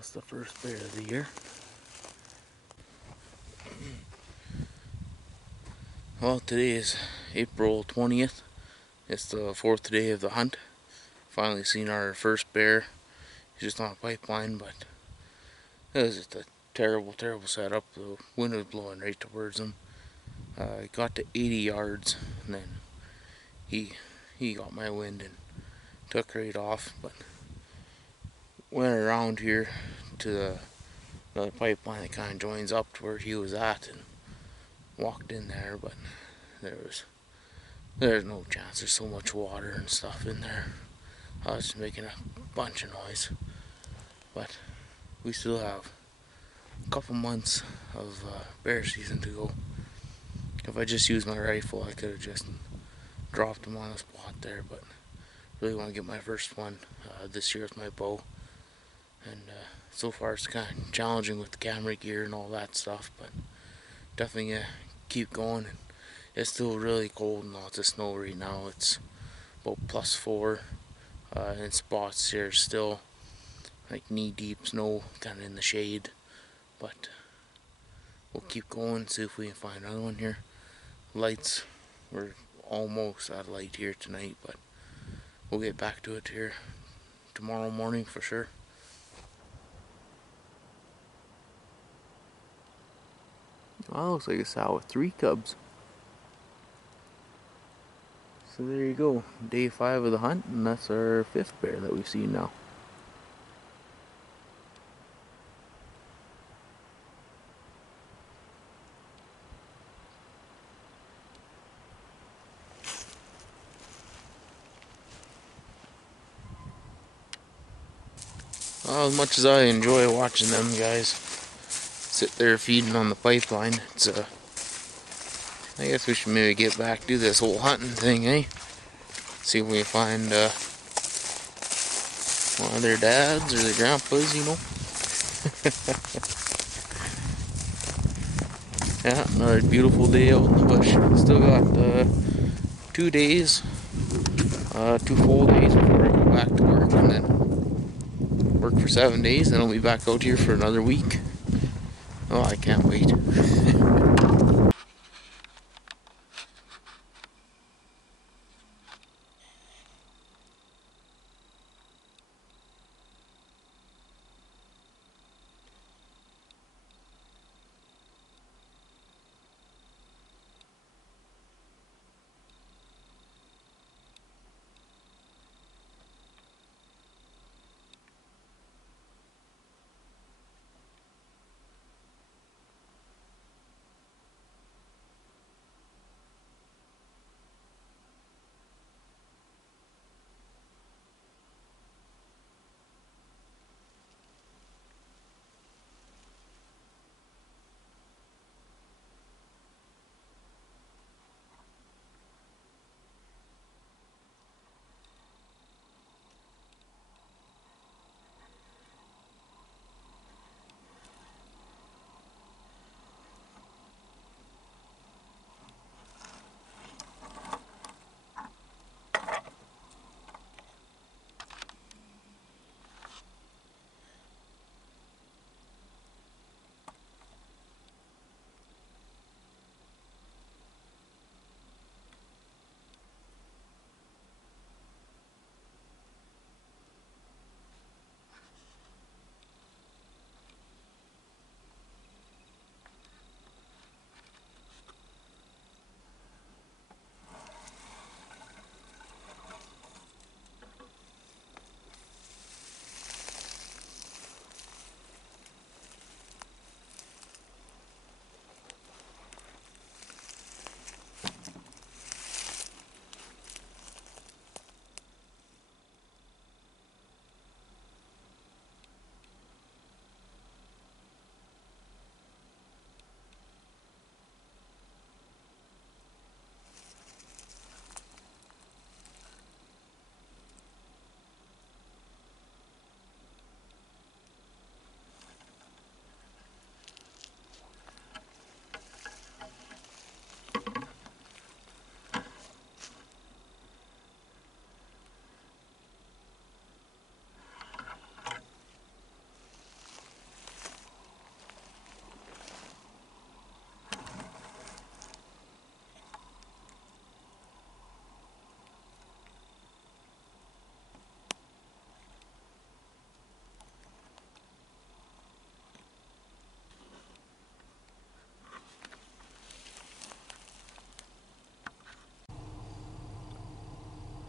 That's the first bear of the year. Well, today is April 20th. It's the 4th day of the hunt. Finally seen our first bear. He's just on a pipeline, but it was just a terrible setup. The wind was blowing right towards him. He got to 80 yards, and then he got my wind and took right off. But went around here to another pipeline that kind of joins up to where he was at, and walked in there, but there's no chance. There's so much water and stuff in there. I was just making a bunch of noise. But we still have a couple months of bear season to go. If I just used my rifle, I could have just dropped him on the spot there, but really want to get my first one this year with my bow. And so far it's kind of challenging with the camera gear and all that stuff, but definitely keep going. And it's still really cold and lots of snow right now. It's about +4 in spots here, still like knee-deep snow kind of in the shade, but we'll keep going, see if we can find another one here. Lights, we're almost out of light here tonight, but we'll get back to it here tomorrow morning for sure. Well, looks like a sow with 3 cubs. So there you go, day 5 of the hunt, and that's our 5th bear that we've seen now. Well, as much as I enjoy watching them guys sit there feeding on the pipeline, it's I guess we should maybe get back, do this whole hunting thing, eh? See if we can find one of their dads or their grandpas, you know. Yeah, another beautiful day out in the bush. Still got 2 days, 2 full days before I go back to work, and then work for 7 days, then I'll be back out here for another week. Oh, I can't wait.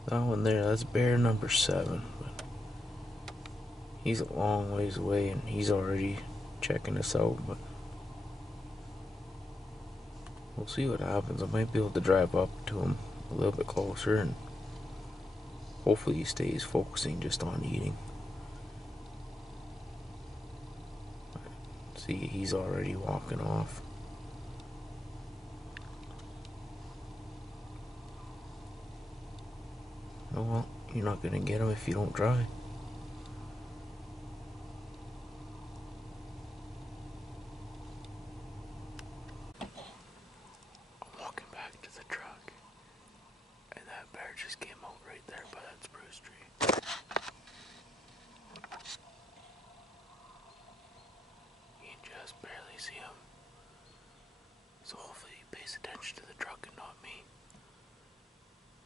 That one there, that's bear number 7. But he's a long ways away and he's already checking us out. But we'll see what happens. I might be able to drive up to him a little bit closer and hopefully he stays focusing just on eating. See, he's already walking off. Oh well, you're not gonna get him if you don't try. I'm walking back to the truck, and that bear just came out right there by that spruce tree. You can just barely see him. So hopefully he pays attention to the truck and not me.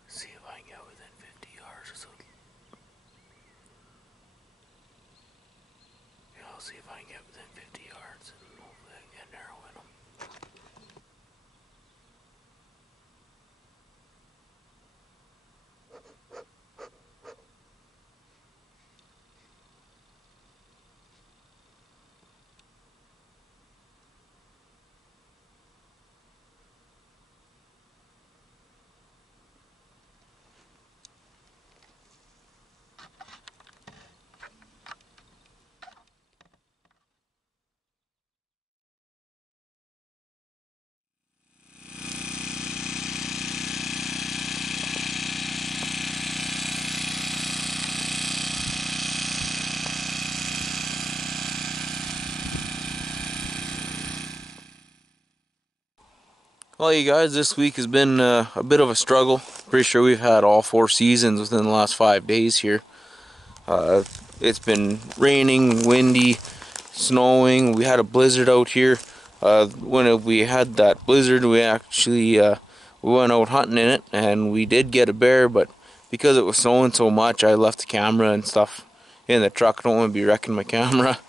See if I can get within 50 yards or so. Yeah, I'll see if I can get within 50 yards and hopefully I can get an arrow in him. Well, you guys, this week has been a bit of a struggle. Pretty sure we've had all 4 seasons within the last 5 days here. Uh, it's been raining, windy, snowing. We had a blizzard out here. When we had that blizzard, we actually we went out hunting in it, and we did get a bear. But because it was snowing so much, I left the camera and stuff in the truck. I don't want to be wrecking my camera.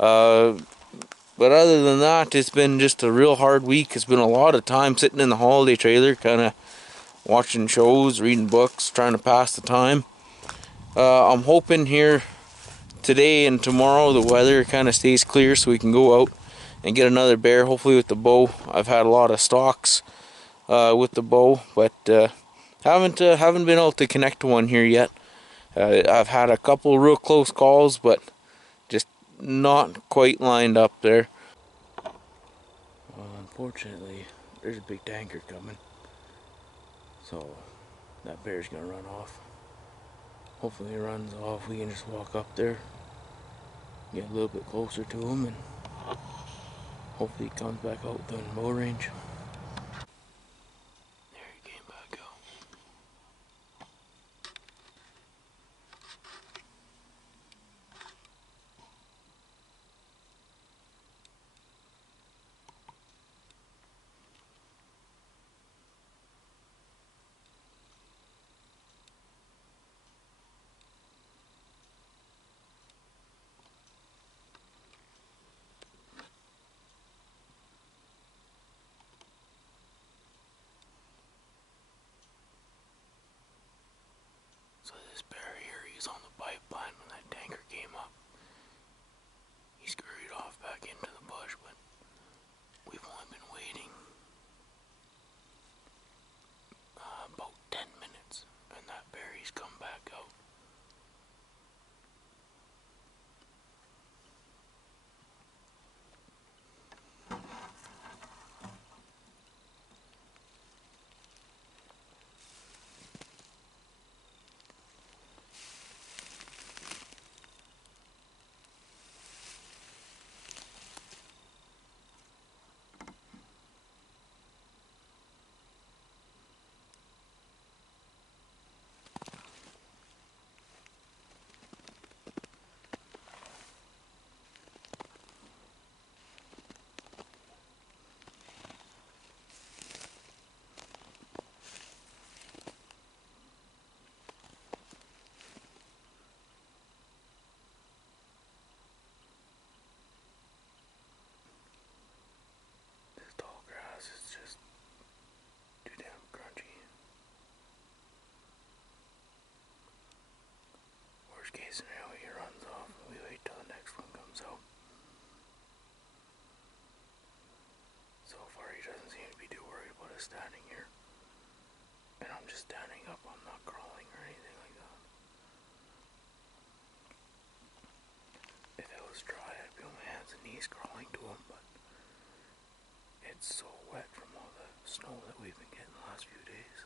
Uh, but other than that, it's been just a real hard week. It's been a lot of time sitting in the holiday trailer, kind of watching shows, reading books, trying to pass the time. I'm hoping here today and tomorrow the weather kind of stays clear so we can go out and get another bear, hopefully with the bow. I've had a lot of stalks with the bow, but haven't been able to connect to one here yet. I've had a couple real close calls, but just not quite lined up there. Unfortunately, there's a big tanker coming, so that bear's gonna run off. Hopefully he runs off, we can just walk up there, get a little bit closer to him, and hopefully he comes back out within bow range. There he came back out. So now he runs off and we wait till the next one comes out. So far he doesn't seem to be too worried about us standing here. And I'm just standing up, I'm not crawling or anything like that. If it was dry, I'd be on my hands and knees crawling to him, but it's so wet from all the snow that we've been getting the last few days.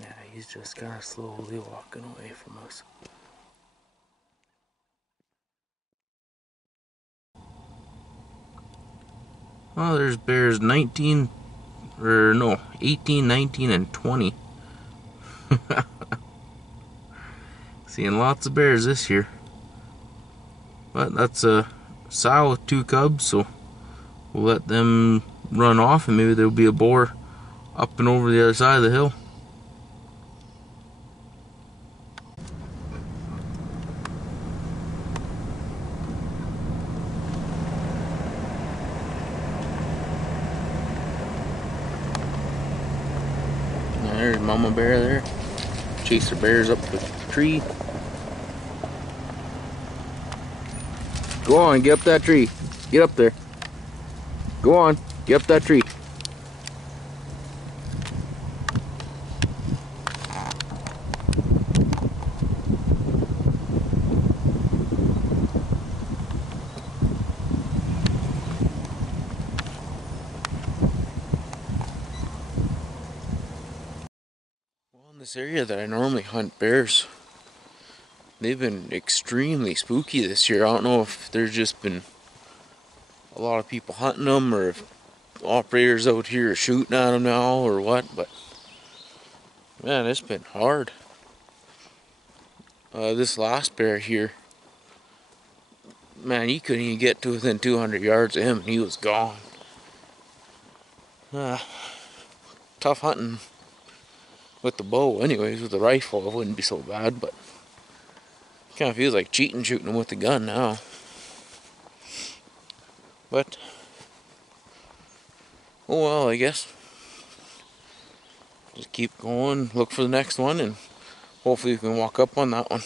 Yeah, he's just kind of slowly walking away from us. Oh, there's bears 19, or no, 18, 19, and 20. Seeing lots of bears this year. But that's a sow with 2 cubs, so we'll let them run off and maybe there'll be a boar up and over the other side of the hill. There's Mama Bear there. Chase the bears up the tree. Go on, get up that tree. Get up there. Go on, get up that tree. Well, in this area that I normally hunt bears, they've been extremely spooky this year. I don't know if there's just been a lot of people hunting them or if operators out here are shooting at them now or what, but man, it's been hard. This last bear here, man, you couldn't even get to within 200 yards of him and he was gone. Tough hunting with the bow anyways. With the rifle it wouldn't be so bad, but kind of feels like cheating shooting him with the gun now. But oh well, I guess just keep going, look for the next one, and hopefully we can walk up on that one.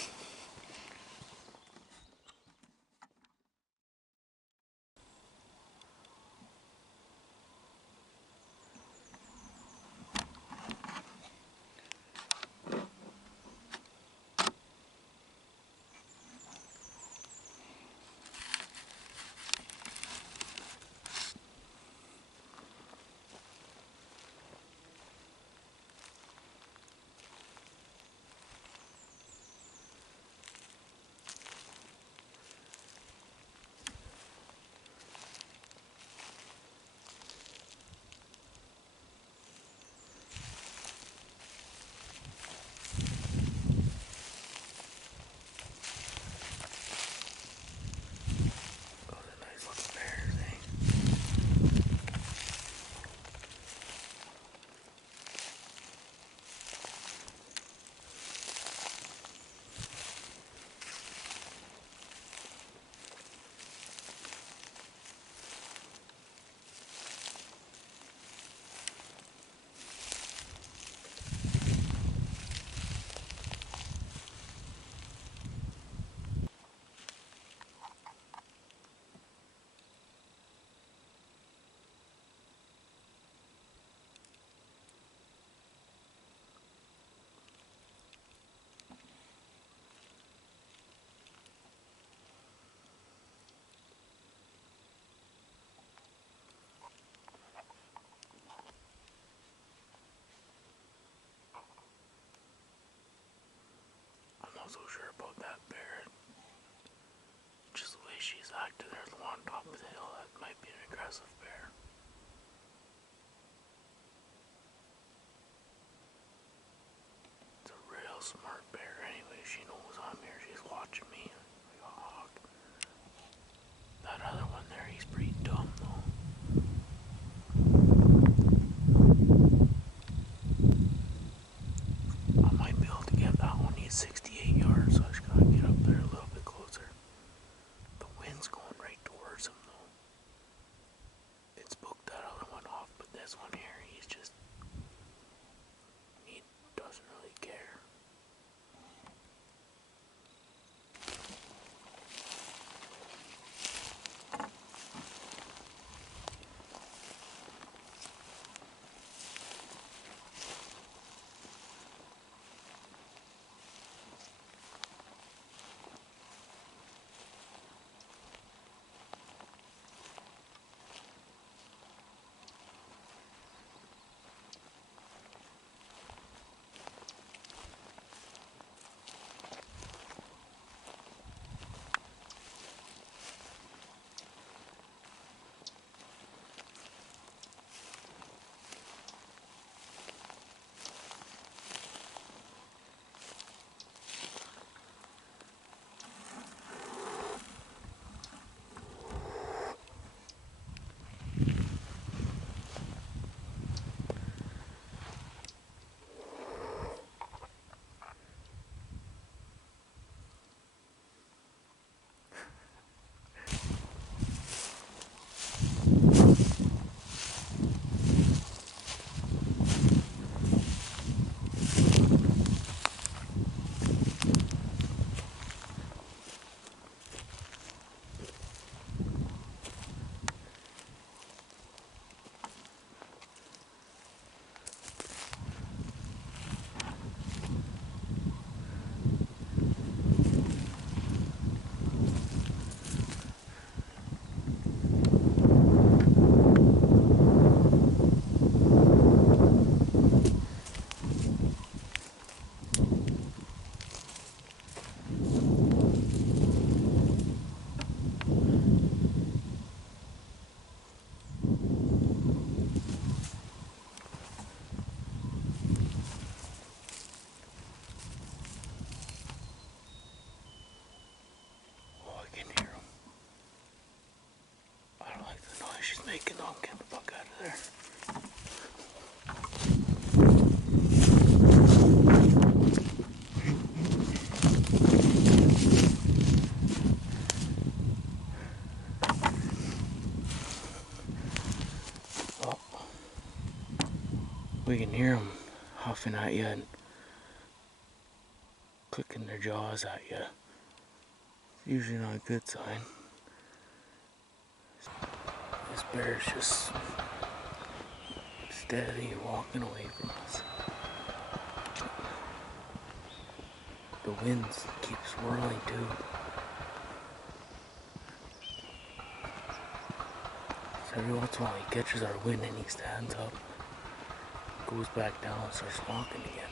Oh, get the fuck out of there. Oh, we can hear them huffing at you and clicking their jaws at you. Usually not a good sign. This bear's just steadily walking away from us. The wind keeps swirling too. So every once in a while he catches our wind and he stands up, goes back down and starts walking again.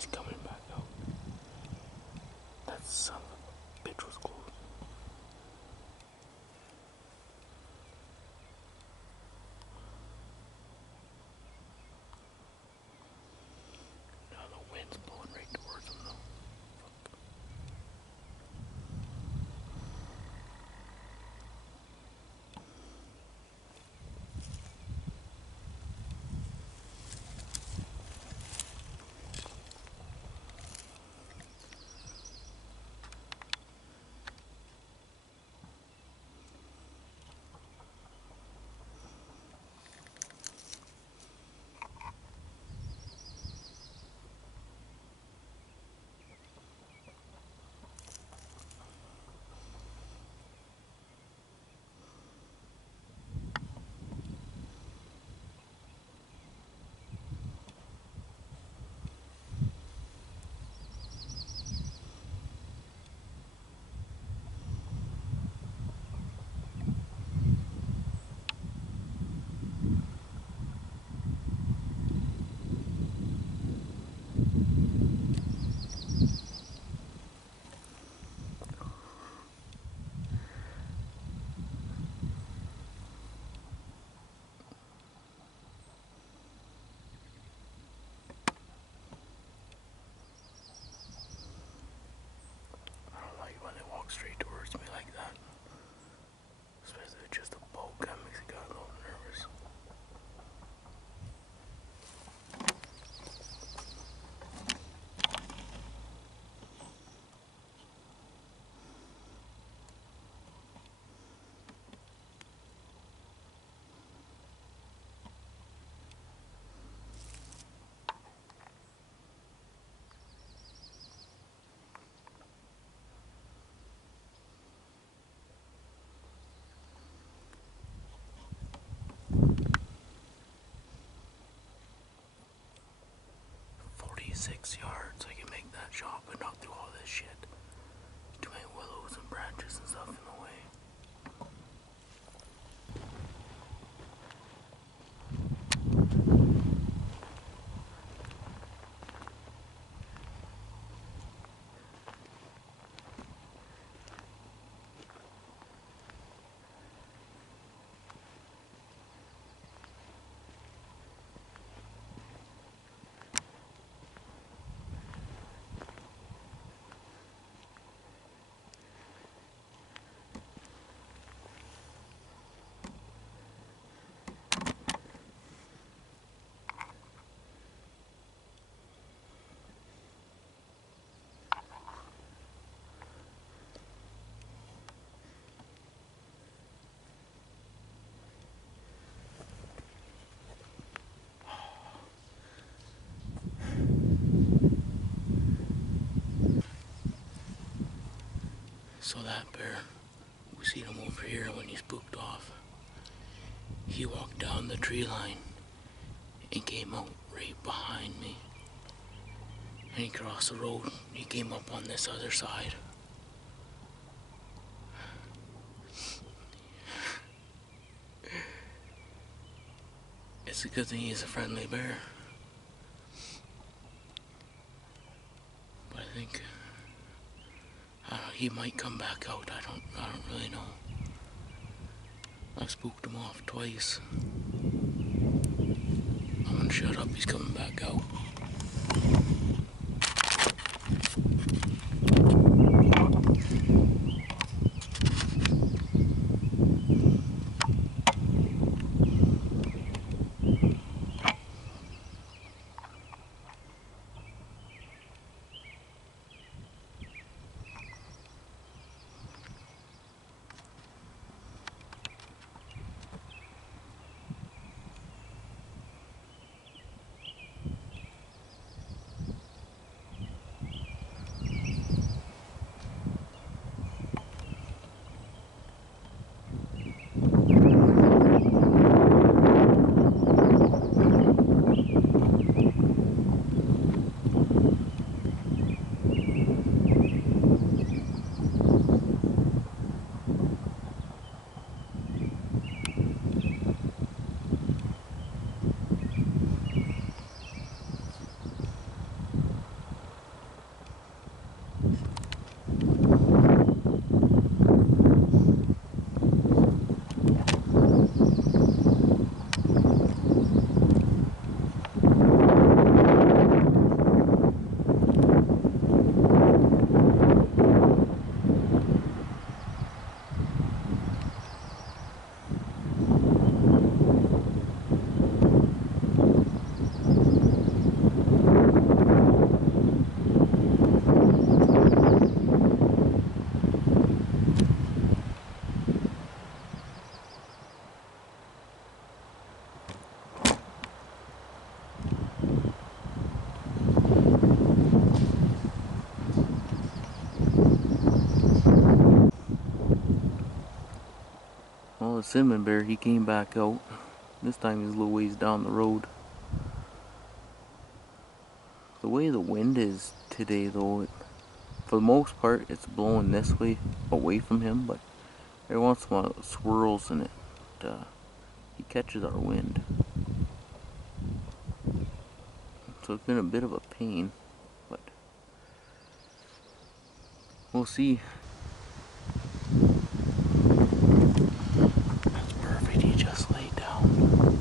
he's coming back out. That son of a bitch was close. Now the wind's blowing right towards him though. Straight towards me like that. Especially with just a boat, that makes a guy a little nervous. Six yards, I can make that shot, but not through all this shit. Too many willows and branches and stuff in the way. So that bear, we seen him over here when he spooked off. He walked down the tree line and came out right behind me. And he crossed the road. He came up on this other side. It's a good thing he's a friendly bear. But I think he might come back out. I don't really know. I've spooked him off twice. I'm gonna shut up, he's coming back out. cinnamon bear, he came back out. This time he's a little ways down the road. The way the wind is today though, for the most part it's blowing this way, away from him, but every once in a while it swirls and he catches our wind. So it's been a bit of a pain, but we'll see. That's perfect, he just laid down.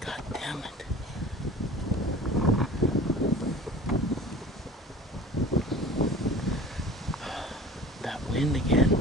God damn it. That wind again.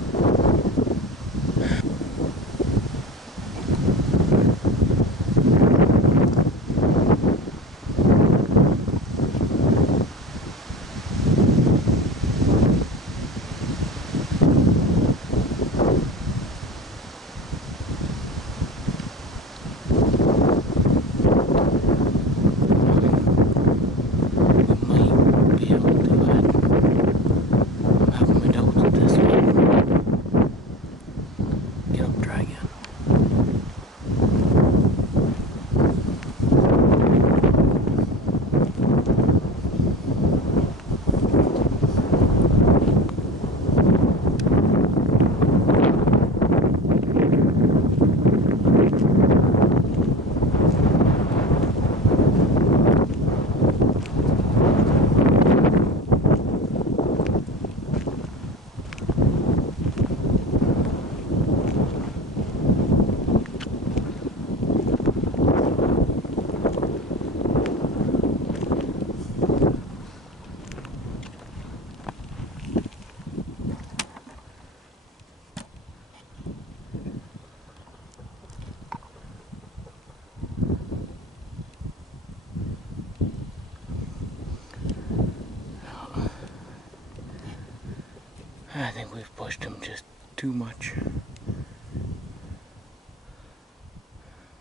I think we've pushed him just too much.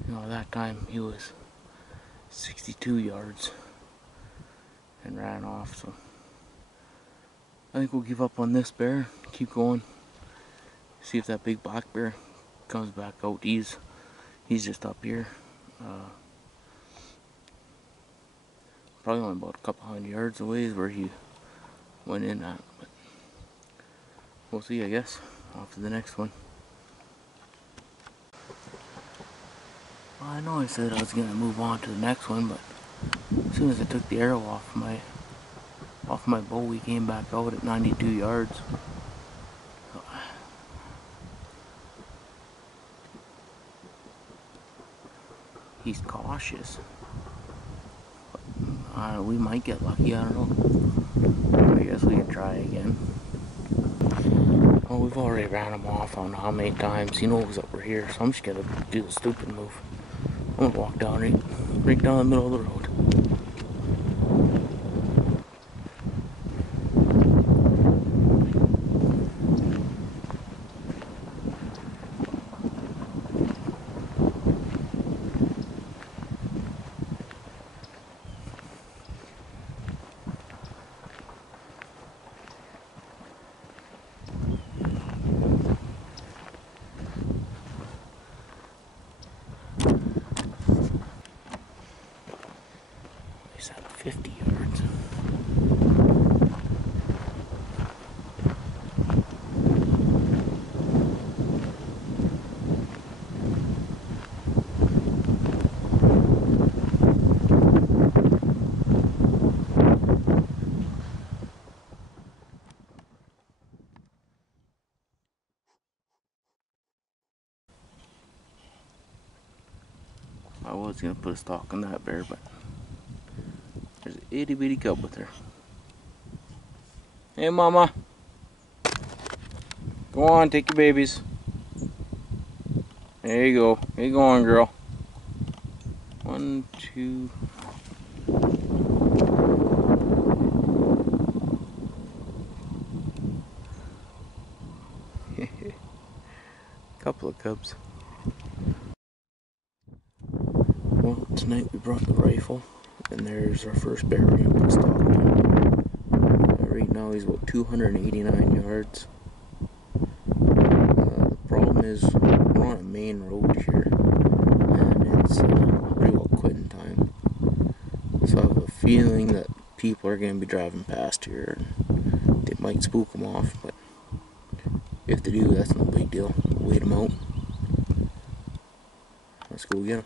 You know, that time he was 62 yards and ran off, so I think we'll give up on this bear, keep going, see if that big black bear comes back out. He's just up here, probably only about a couple hundred yards away is where he went in at, but we'll see, I guess. Off to the next one. Well, I know I said I was going to move on to the next one, but as soon as I took the arrow off my bow, we came back out at 92 yards. He's cautious. We might get lucky, I don't know. I guess we can try again. Oh, we've already ran him off on how many times. He knows that we're here, so I'm just gonna do the stupid move. I'm gonna walk down right down the middle of the road. He's at 50 yards. I was gonna put a stalk on that bear, but there's an itty bitty cub with her. Hey, mama. Go on, take your babies. There you go. There you going, girl. One 1, 2. Couple of cubs. Well, tonight we brought the rifle, and there's our first bear we're gonna put stalk on. Right now he's about 289 yards. The problem is we're on a main road here, and it's pretty well quitting time. So I have a feeling that people are gonna be driving past here, and it might spook them off, but if they do, that's no big deal. Wait them out. Let's go get them.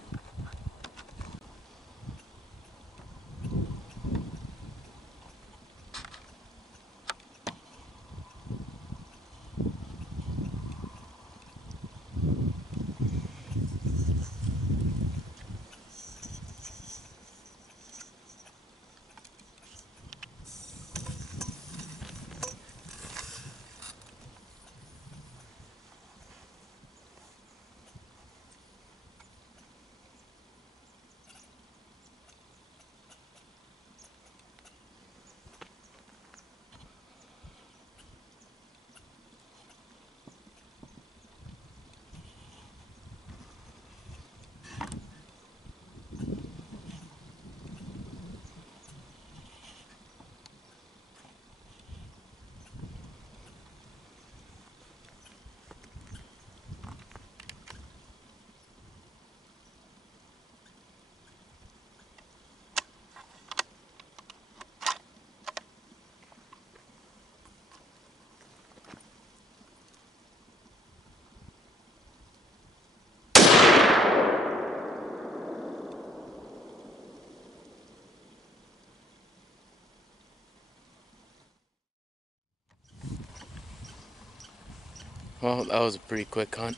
Well, that was a pretty quick hunt.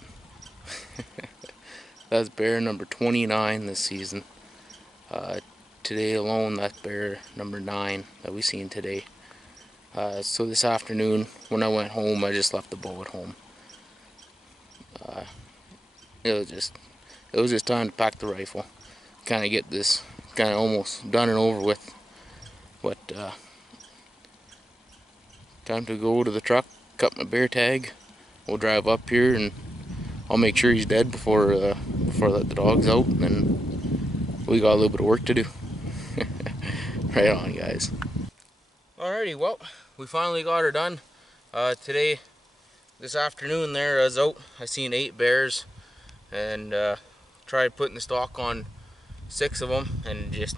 That's bear number 29 this season. Today alone, that's bear number 9 that we seen today. So this afternoon, when I went home, I just left the bow at home. It was just time to pack the rifle, kind of get this kind of almost done and over with. But time to go to the truck, cut my bear tag. We'll drive up here and I'll make sure he's dead before I let the dogs out, and then we got a little bit of work to do. Right on, guys. Alrighty, well, we finally got her done. Today, this afternoon there, I was out. I seen 8 bears and tried putting the stalk on 6 of them, and just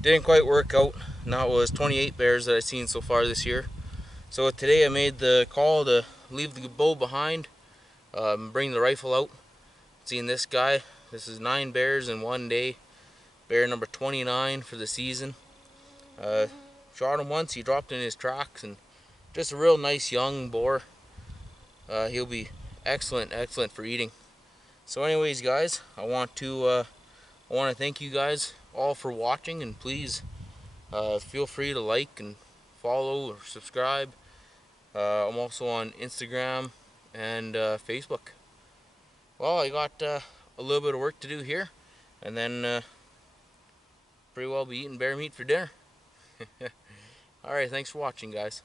didn't quite work out. And that was 28 bears that I've seen so far this year. So today I made the call to leave the bow behind, bring the rifle out. Seeing this guy, this is 9 bears in one day. Bear number 29 for the season. Shot him once, he dropped in his tracks, and just a real nice young boar. He'll be excellent for eating. So anyways, guys, I want to thank you guys all for watching, and please feel free to like and follow or subscribe. I'm also on Instagram and Facebook. Well, I got a little bit of work to do here, and then pretty well be eating bear meat for dinner. Alright, thanks for watching, guys.